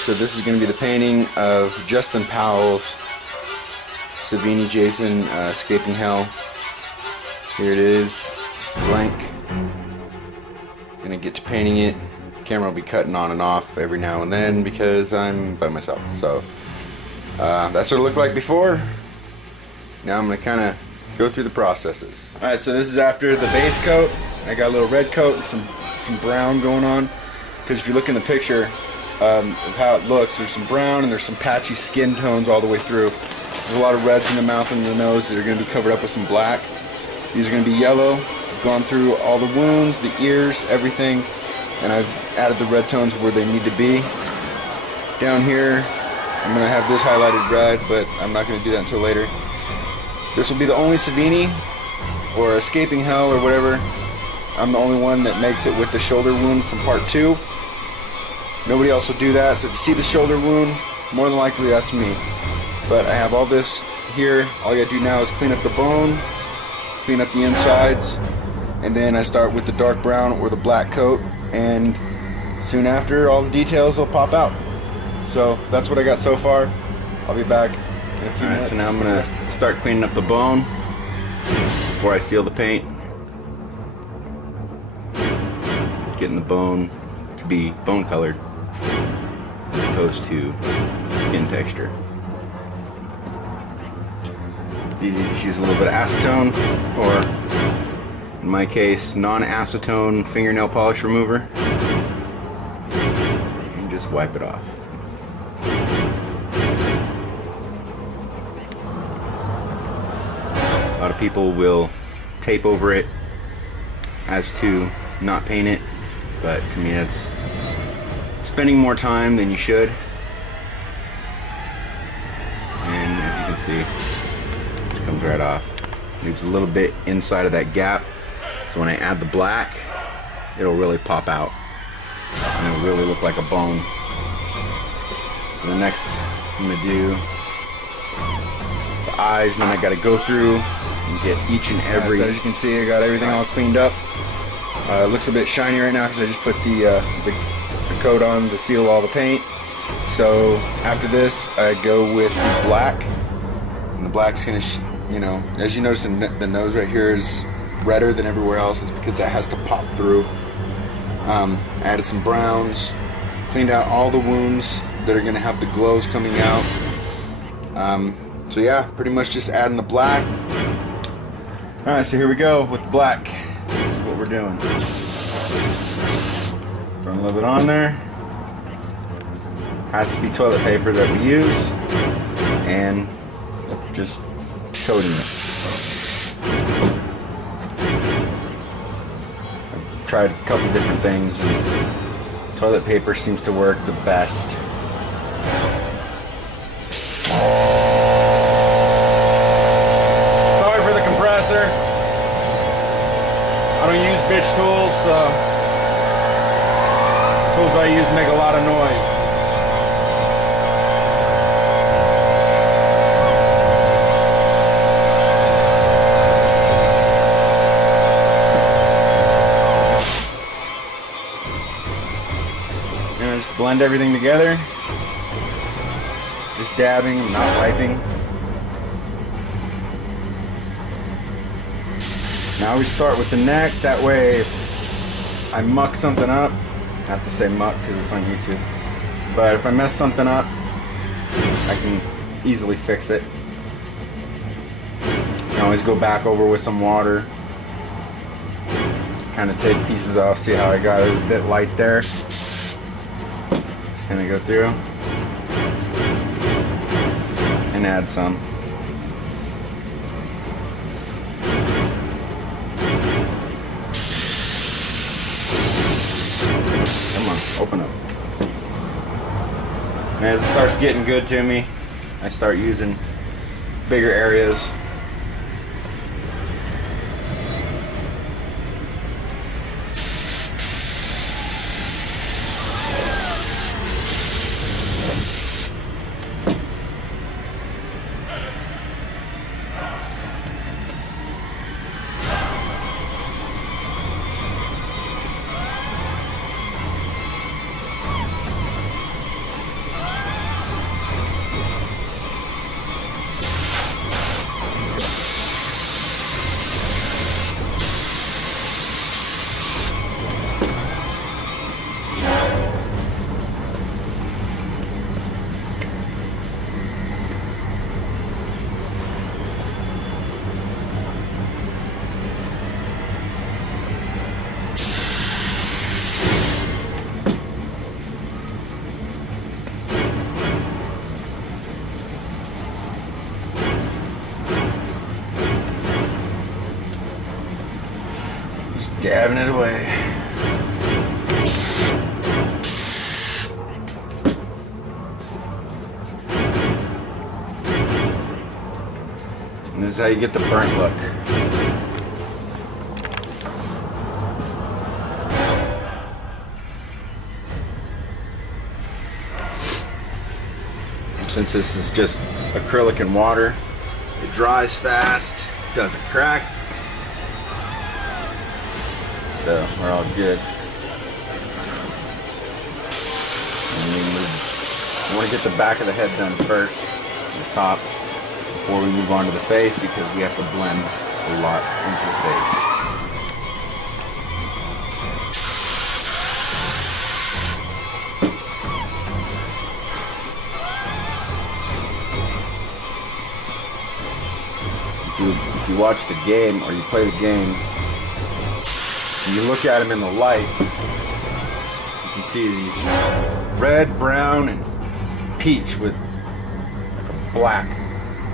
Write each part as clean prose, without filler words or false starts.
So this is going to be the painting of Justin Powell's Savini Jason Escaping Hell. Here it is, blank. Gonna get to painting it. Camera will be cutting on and off every now and then because I'm by myself. So that's what it looked like before. Now I'm gonna kind of go through the processes. All right, so this is after the base coat. I got a little red coat and some brown going on. Because if you look in the picture of how it looks, there's some brown and there's some patchy skin tones all the way through. There's a lot of reds in the mouth and the nose that are going to be covered up with some black. These are going to be yellow. I've gone through all the wounds, the ears, everything, and I've added the red tones where they need to be. Down here, I'm going to have this highlighted red, but I'm not going to do that until later. This will be the only Savini or Escaping Hell or whatever. I'm the only one that makes it with the shoulder wound from part 2. Nobody else will do that, so if you see the shoulder wound, more than likely that's me. But I have all this here. All you gotta do now is clean up the bone, clean up the insides, and then I start with the dark brown or the black coat, and soon after all the details will pop out. So that's what I got so far. I'll be back in a few minutes. So now I'm gonna start cleaning up the bone before I seal the paint. Getting the bone to be bone colored as opposed to skin texture. It's easy to just use a little bit of acetone, or in my case, non-acetone fingernail polish remover, and just wipe it off. A lot of people will tape over it as to not paint it, but to me it's spending more time than you should. And as you can see, it just comes right off. Leaves a little bit inside of that gap, so when I add the black, it'll really pop out and it'll really look like a bone. So the next I'm gonna do the eyes, and then I gotta go through and get each and every. So as you can see, I got everything all cleaned up. It looks a bit shiny right now because I just put the coat on to seal all the paint. So after this, I go with the black, and the black's gonna, as you notice, the nose right here is redder than everywhere else. It's because that has to pop through. Added some browns, cleaned out all the wounds that are gonna have the glows coming out. So yeah, pretty much just adding the black. All right, so here we go with the black. This is what we're doing. Throw a little bit on there. Has to be toilet paper that we use, and just coating it. I've tried a couple different things, and toilet paper seems to work the best. Sorry for the compressor. I don't use bitch tools, so the tools I use make a lot of noise. And I just blend everything together. Just dabbing, not wiping. Now we start with the neck, that way if I muck something up, I have to say muck because it's on YouTube, but if I mess something up, I can easily fix it. You can always go back over with some water, kind of take pieces off, see how I got it a bit light there. Just gonna go through and add some. Open up. And as it starts getting good to me, I start using bigger areas. Dabbing it away. And this is how you get the burnt look. Since this is just acrylic and water, it dries fast, doesn't crack, so we're all good. And we want to get the back of the head done first, the top, before we move on to the face, because we have to blend a lot into the face. If you watch the game or you play the game, and you look at them in the light, you can see these red, brown, and peach with like a black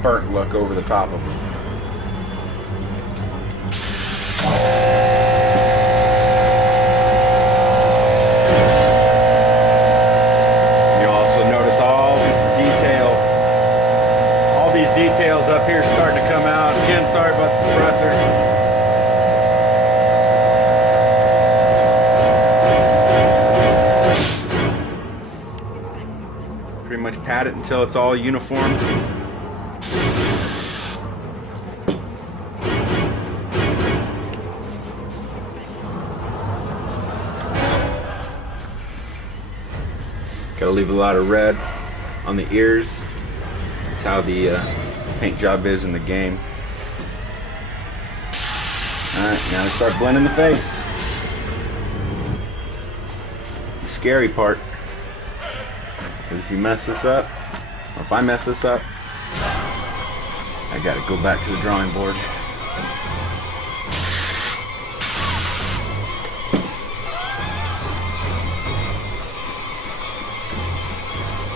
burnt look over the top of them. You also notice all these details up here starting to come out. Again, sorry about the compressor. Pretty much pat it until it's all uniform. Gotta leave a lot of red on the ears. That's how the paint job is in the game. Alright, now we start blending the face. The scary part. Because if you mess this up, or if I mess this up, I gotta go back to the drawing board.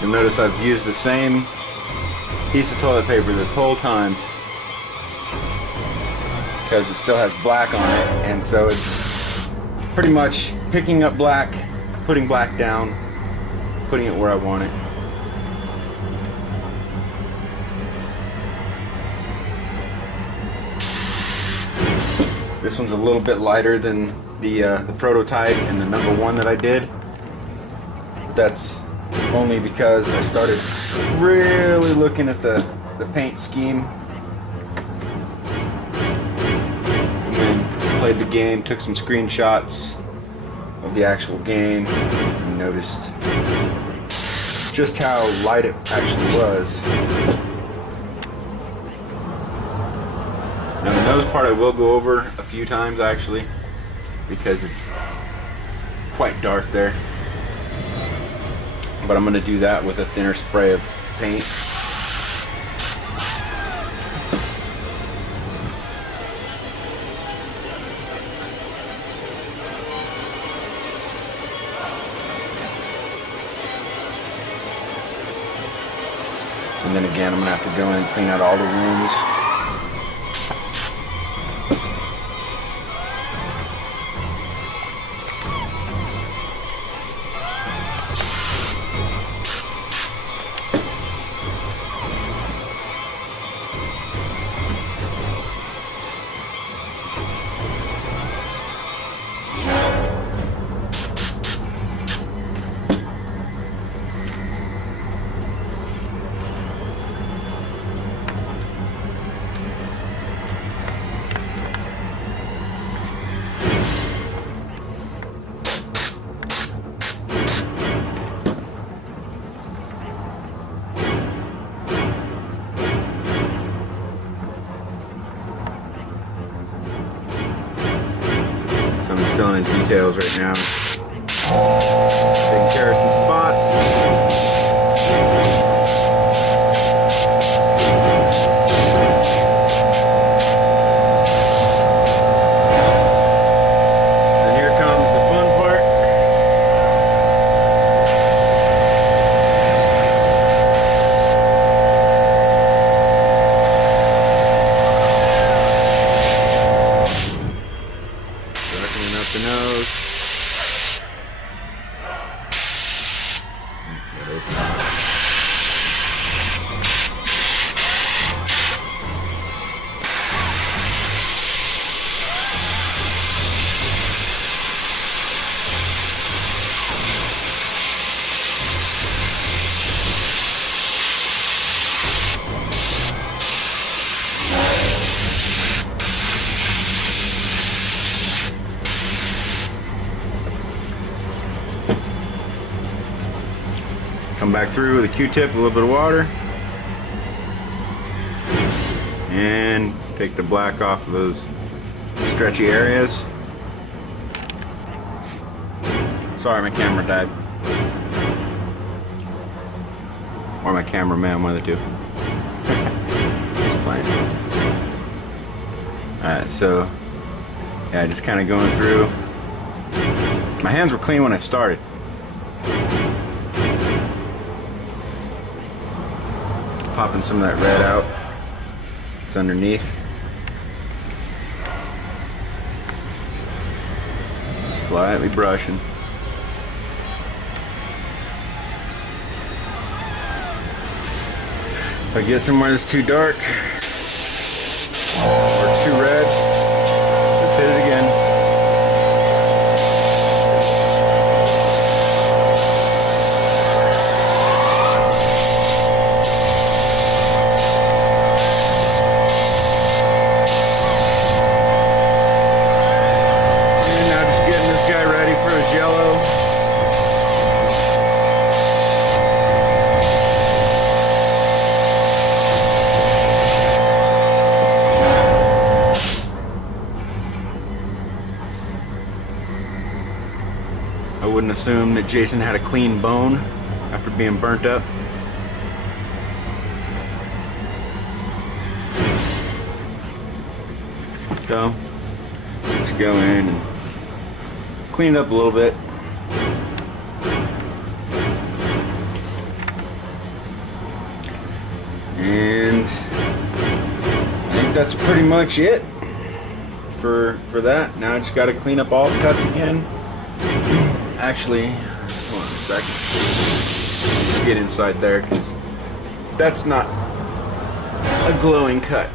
You'll notice I've used the same piece of toilet paper this whole time because it still has black on it, and so it's pretty much picking up black, putting black down, putting it where I want it. This one's a little bit lighter than the prototype and the #1 that I did. That's only because I started really looking at the paint scheme and then played the game, took some screenshots of the actual game and noticed just how light it actually was. Now the nose part I will go over a few times actually, because it's quite dark there. But I'm going to do that with a thinner spray of paint. And then again, I'm going to have to go in and clean out all the rooms. Filling in details right now. Taking care of some spots. And here comes the fun part. back through with a Q-tip, a little bit of water. And take the black off of those stretchy areas. Sorry, my camera died. Or my cameraman, one of the two. Just playing. Alright, so yeah, just kind of going through. My hands were clean when I started. Popping some of that red out. It's underneath. Slightly brushing. If I get somewhere that's too dark or too red, just hit it again. And now just getting this guy ready for his yellow. I wouldn't assume that Jason had a clean bone after being burnt up. So, just go in and clean it up a little bit. And I think that's pretty much it for that. Now I just got to clean up all the cuts again. Actually, hold on a second. Let's get inside there because that's not a glowing cut.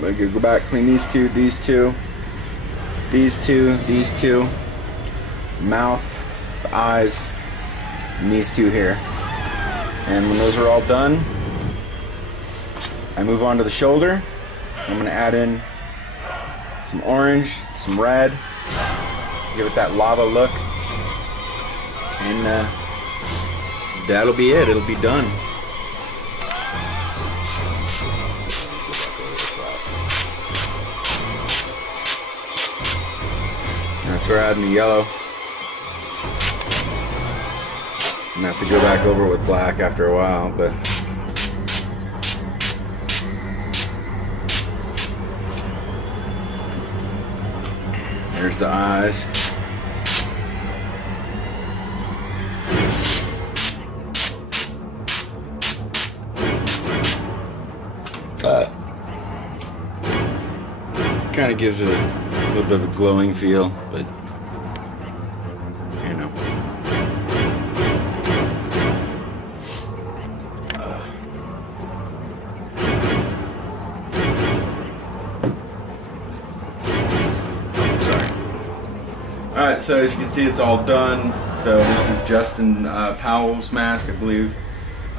But I could go back, clean these two, these two, these two, these two, mouth, the eyes, and these two here. And when those are all done, I move on to the shoulder. I'm going to add in some orange, some red. Give it that lava look, and that'll be it. It'll be done. That's where we're adding the yellow. I'm gonna have to go back over with black after a while, but there's the eyes. Kind of gives it a little bit of a glowing feel, but you know. Sorry. Alright, so as you can see, it's all done. So this is Justin Powell's mask, I believe.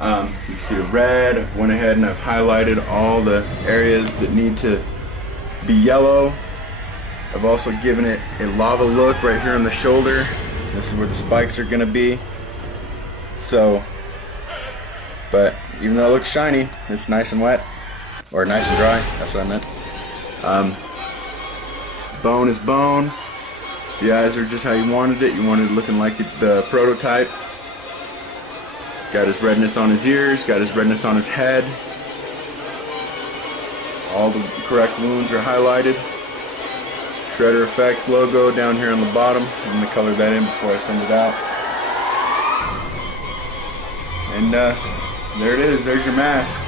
You can see the red. I went ahead and I've highlighted all the areas that need to be yellow. I've also given it a lava look right here on the shoulder. This is where the spikes are gonna be. So, but even though it looks shiny, it's nice and wet, or nice and dry, that's what I meant. Bone is bone. The eyes are just how you wanted it. You wanted it looking like the prototype. Got his redness on his ears, got his redness on his head. All the correct wounds are highlighted. Shredder Effects logo down here on the bottom. I'm going to color that in before I send it out. And there it is. There's your mask.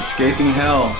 Escaping Hell.